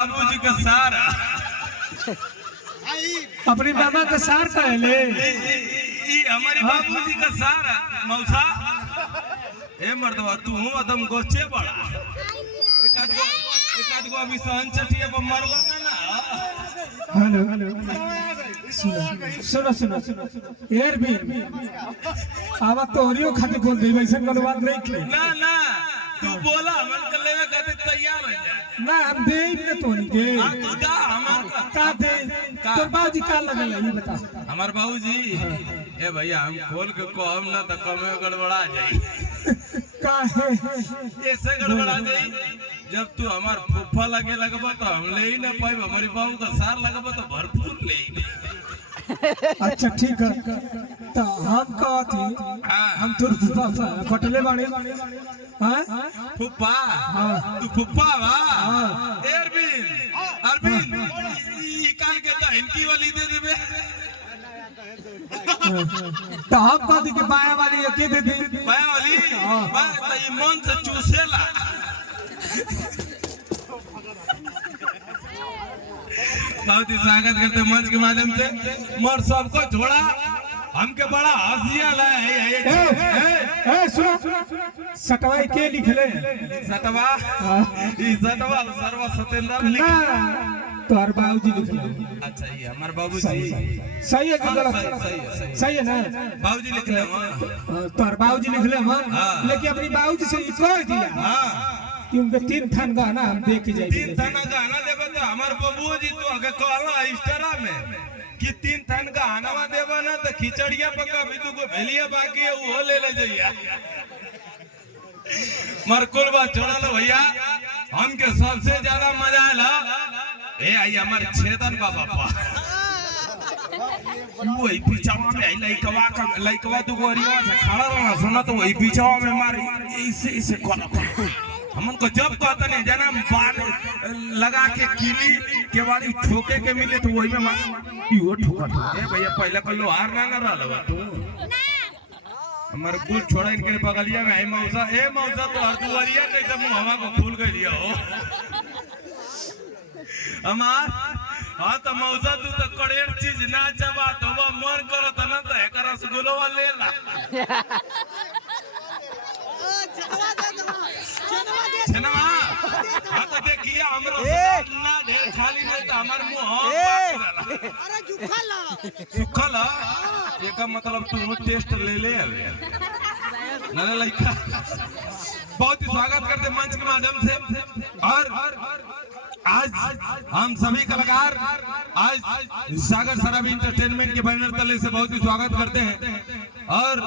बाबूजी का सार अपनी मामा का सार कहले हमारे बाबूजी का सार मौसा ए मर्दवा तू एकदम गोचे बड़ा एक आध गो अभी सहन चटिया पर मरवा ना। हेलो सुनो सुनो सुनो यार भी आवा तोरियो खाते बोल दे वैसे कोनो बात नहीं की ना ना तू बोला मन कर लेवे खाते तैयार हो जा ना हम दे न तोनी के तू दा हमार का दे तोर बाबूजी का लगल ये बता हमार बाबूजी ए भैया हम खोल के कहम ना त कमे गड़बड़ा जाई का है ऐसे गड़बड़ा जाई जब तू हमार फुफ्फा लगे लगबा तो हम ले ही ना पाई हमारी बाबू का सार लगबा तो भरपूर ले। अच्छा ठीक है तो हम कहती हम तोर फुफा कटले बाड़े हां फुफ्फा तू फुफ्फा बा अरविंद ई काल के तो इनकी वाली दे देबे तो हम कहती के बाया वाली के दे दे बाया वाली बा त ई मन से चूसेला बहुत ही स्वागत करते मंच के माध्यम से मोर सबको छोड़ा हमके बड़ा हंसिया ए सुनो सटवा के लिखले सटवा ई सटवा सर्व सतेंद्र ना तोर बाबूजी लिखले। अच्छा ये हमार बाबूजी सही है कि गलत सही है ना बाबूजी लिखले तोर बाबूजी लिखले हम लेकिन अपनी बाबूजी से कह दिया हां कि उनके 3 थान गहना हम दे के जाएंगे 3 थान गहना देबे तो हमार बाबूजी तो आगे कहला इस्टरा में कि 3 थान गहना देबे ना तो खिचड़िया पका भी तू को भेलिया बाकी है वो ले ले जइया मर कुल बात छोड़ा लो भैया हमके सबसे ज्यादा मजा आला ए आई हमार छेदन बाबा वही पीछावा में लइकवा तू गोरिया से खड़ा रहना सुना तो वही पीछावा में मारी ऐसे ऐसे कोला हमन को जब कहता नहीं जना बाल लगा के कीली के बारी ठोके के मिले तो वही में मार यो ठोका ए भैया पहले कर लो हार ना रहल तू हमारे कुल छोड़ा इनके बगलिया में ए मौसा तो हर दुआरिया कैसे मुंह हवा को फूल गई लिया हो हमार हां तो मौसा तू तो कड़ेर चीज ना चबा तो वो मन करो त ना तो एक रसगुल्ला ले ला छनवा हां तो देखिए हमरो ना ढेर खाली नहीं तो हमार मुंह अरे सुखला एका मतलब तू टेस्ट ले ले ना लइका बहुत ही स्वागत करते मंच के माध्यम से और आज हम सभी कलाकार आज सागर सराबी एंटरटेनमेंट के बैनर तले से बहुत ही स्वागत करते हैं और